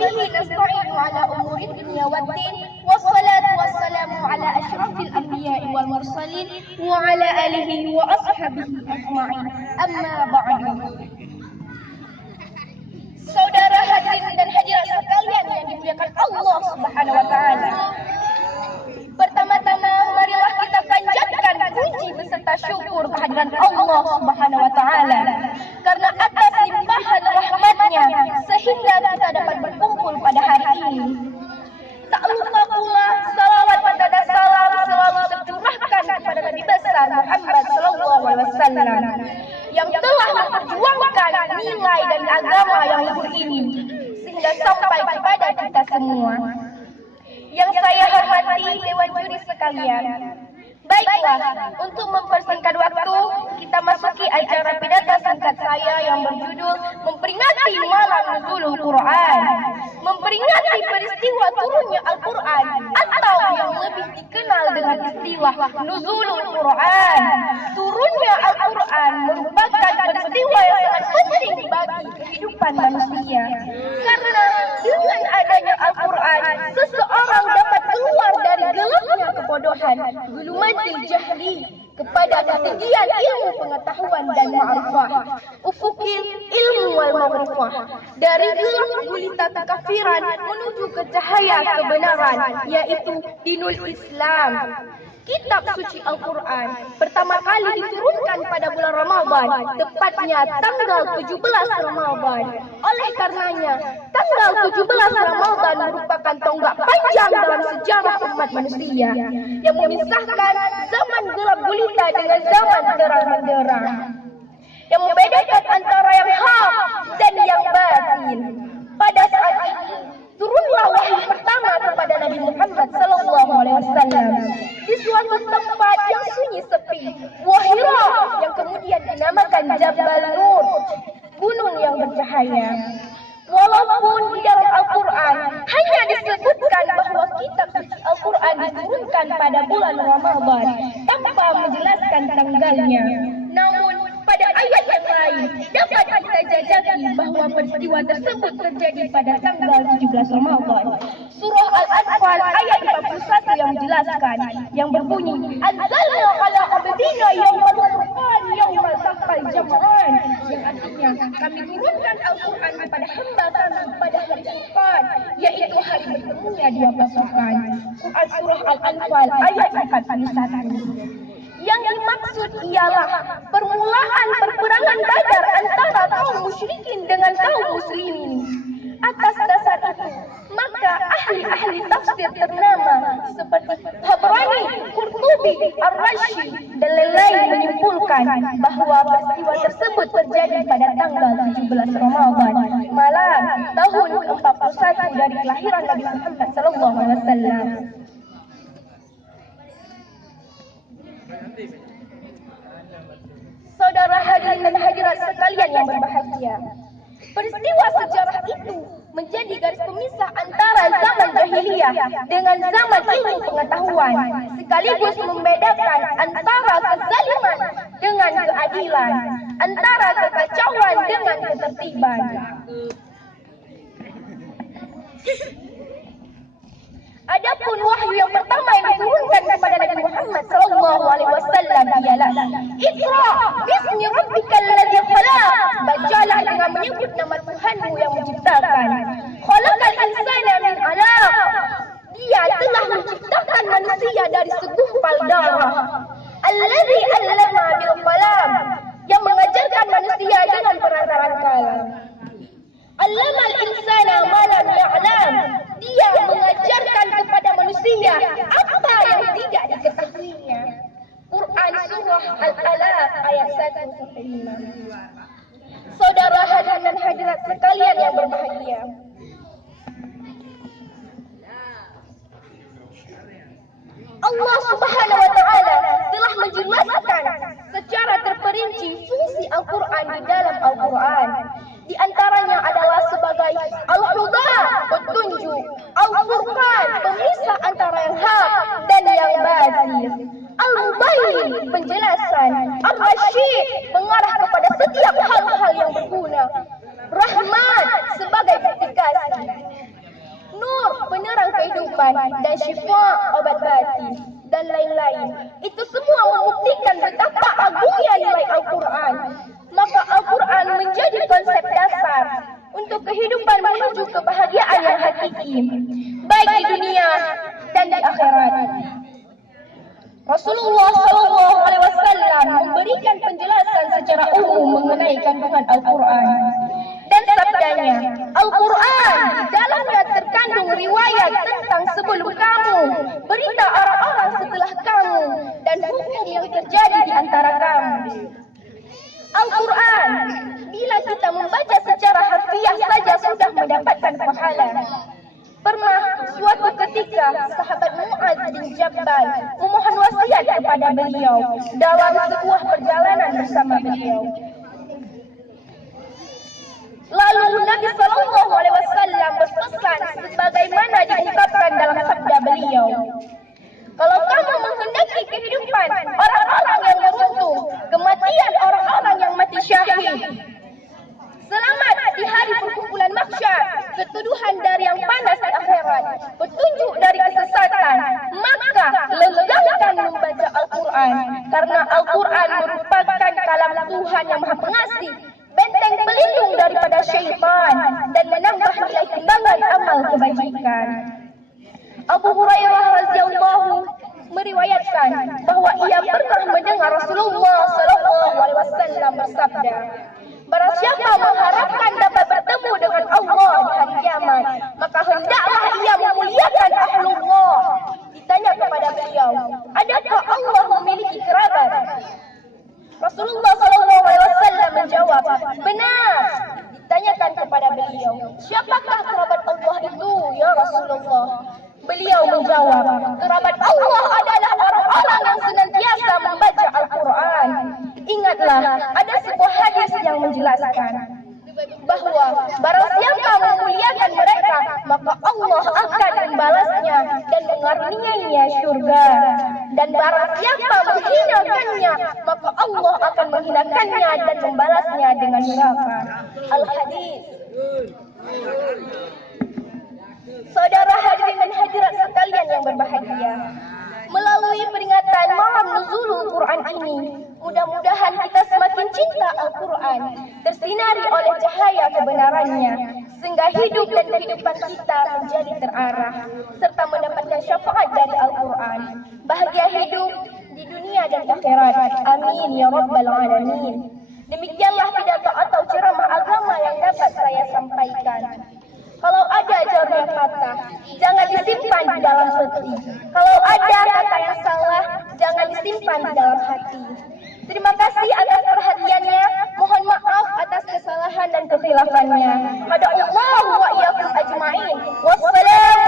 وبه نستعين على أمور الدنيا والدين والصلاة والسلام على أشرف الأنبياء والمرسلين وعلى آله وأصحابه أجمعين. أما بعد. Saudara hadirin dan hadirat sekalian yang dimuliakan Allah Subhanahu wa taala. Pertama-tama marilah kita panjatkan puji beserta syukur kehadiran Allah Subhanahu wa taala karena atas limpahan rahmat-Nya sehingga kita dapat berkumpul pada hari ini. Tak lupa pula salawat dan salam selalu tercurahkan kepada Nabi besar Muhammad sallallahu alaihi wasallam yang telah memperjuangkan nilai dan agama yang luhur ini sehingga sampai kepada kita semua. Yang saya hormati Dewan Juri sekalian, baiklah, untuk mempersingkat waktu, kita masuki acara pidato singkat saya yang berjudul memperingati malam nuzulul Quran, memperingati peristiwa turunnya Al-Quran atau yang lebih dikenal dengan istilah nuzulul Quran. Turunnya Al-Quran merupakan peristiwa yang sangat penting bagi kehidupan manusia, karena dengan adanya Al-Quran, seseorang dapat keluar dari gelapnya kebodohan, gulumatil jahli, kepada ketinggian ilmu pengetahuan dan ma'rifah, ufukil ilmu wal ma'rifah, dari gelap gulita kekafiran menuju ke cahaya kebenaran, yaitu dinul Islam. Kitab suci Al-Quran pertama kali diturunkan pada bulan Ramadan, tepatnya tanggal 17 Ramadan. Oleh karenanya, tanggal 17 Ramadan merupakan tonggak panjang dalam sejarah umat manusia yang memisahkan zaman gelap gulita dengan zaman terang benderang, yang membedakan antara yang hak dan yang batin. Pada saat itu turunlah wahyu pertama kepada Nabi Muhammad sallallahu alaihi wasallam di suatu tempat yang sunyi sepi, Gua Hira, yang kemudian dinamakan Jabal Nur, gunung yang bercahaya. Walaupun di dalam Al-Quran hanya disebutkan bahwa kitab suci Al-Quran diturunkan pada bulan Ramadan tanpa menjelaskan tanggalnya, namun pada ayat yang lain dapat kita jajaki bahwa peristiwa tersebut terjadi pada tanggal 17 Ramadan. Surah Al-Anfal ayat 41 yang menjelaskan, yang berbunyi, Anzalna ala abdina yawmal furqan yawmal taqal jam'an, yang artinya kami turunkan Al-Quran kepada hamba kami pada hari Furqan, yaitu hari bertemunya dua pasukan. Quran Surah Al-Anfal ayat 41. Yang dimaksud ialah permulaan perperangan Badar antara kaum musyrikin dengan kaum muslimin. Atas dasar itu, maka ahli-ahli tafsir ternama seperti Tabrani, Qurtubi, Ar-Razi dan lain-lain menyimpulkan bahwa peristiwa tersebut terjadi pada tanggal 17 Ramadan, malam tahun ke-41 dari kelahiran Nabi Muhammad sallallahu alaihi wasallam. Saudara hadirin dan hadirat sekalian yang berbahagia, peristiwa sejarah itu menjadi garis pemisah antara zaman jahiliyah dengan zaman ilmu pengetahuan, sekaligus membedakan antara kezaliman dengan keadilan, antara kekacauan dengan ketertiban. Adapun wahyu yang pertama yang diturunkan kepada Nabi Muhammad sallallahu alaihi wasallam ialah Iqra bismi rabbikal ladzi khalaq, bacalah dengan menyebut nama Tuhanmu yang menciptakan. Khalaqal insana min 'alaq, Dia telah menciptakan manusia dari segumpal darah. Alladzi 'allama bil qalam, yang mengajarkan manusia dengan perantaran kalam. Allamal insana ma lam ya'lam, Dia mengajarkan kepada manusia apa yang tidak diketahuinya. Quran Surah Al-Alaq ayat 1-5. Saudara hadirin dan hadirat sekalian yang berbahagia, Allah Subhanahu wa taala telah menjelaskan secara terperinci fungsi Al-Quran di dalam Al-Quran. Di antaranya adalah sebagai Al-Huda, petunjuk, Al-Furqan, pemisah antara yang hak dan yang batil, Al-Mubayyin, penjelasan, Ar-Rasyid, mengarah kepada setiap hal-hal yang berguna, Rahman sebagai bukti kasih, kehidupan dan syifa obat batin dan lain-lain. Itu semua membuktikan betapa agungnya nilai Al-Quran. Maka Al-Quran menjadi konsep dasar untuk kehidupan menuju kebahagiaan yang hakiki, baik di dunia dan di akhirat. Rasulullah SAW memberikan penjelasan secara umum mengenai kandungan Al-Quran. Dan sabdanya, Al-Quran di dalamnya terkandung riwayat tentang sebelum kamu, berita orang-orang setelah kamu, dan hukum yang terjadi di antara kamu. Al-Quran, bila kita membaca secara harfiah saja sudah mendapatkan pahala. Pernah suatu ketika sahabat Mu'adz bin Jabal memohon wasiat kepada beliau dalam sebuah perjalanan bersama beliau. Lalu Nabi SAW berpesan sebagaimana diungkapkan dalam sabda beliau, kalau kamu menghendaki kehidupan orang-orang yang beruntung, kematian orang-orang yang mati syahid, selamat di hari perkumpulan mahsyar, ketuduhan dari yang panas di akhirat, petunjuk dari kesesatan, maka lenggangkan membaca Al-Quran, karena Al-Quran merupakan kalam Tuhan yang Maha Pengasih, benteng pelindung daripada syaitan, dan menambah nilai timbangan amal kebajikan. Abu Hurairah radhiyallahu meriwayatkan bahwa ia pernah mendengar Rasulullah SAW bersabda, barang siapa mengharapkan dapat bertemu dengan Allah di hari kiamat, maka hendaklah ia memuliakan ahlullah. Ditanya kepada beliau, adakah Allah memiliki kerabat? Rasulullah SAW menjawab, benar. Ditanyakan kepada beliau, siapakah kerabat Allah itu, ya Rasulullah? Beliau menjawab, kerabat Allah adalah orang-orang yang senantiasa membaca Al-Quran. Ingatlah, ada sebuah hadis yang menjelaskan bahwa barang siapa memuliakan mereka, maka Allah akan membalasnya dan mengaruniainya syurga. Dan barang siapa menghinakannya, maka Allah akan menghinakannya dan membalasnya dengan neraka. Al-Hadis. Saudara hadirin dan hadirat sekalian yang berbahagia, melalui peringatan malam nuzulul Quran ini, mudah-mudahan kita semakin cinta Al-Quran, tersinari oleh cahaya kebenarannya, sehingga hidup dan kehidupan kita menjadi terarah, serta mendapatkan syafaat dari Al-Quran. Bahagia hidup di dunia dan akhirat. Amin ya Rabbal Alamin. Demikianlah pidato atau ceramah agama yang dapat saya sampaikan. Kalau ada jarum yang patah, jangan disimpan di dalam hati. Kalau ada kata yang salah, jangan disimpan di dalam hati. Terima kasih atas perhatiannya. Mohon maaf atas kesalahan dan kekhilafannya. Pada Allah wa iyyakum ajma'in. Wassalam.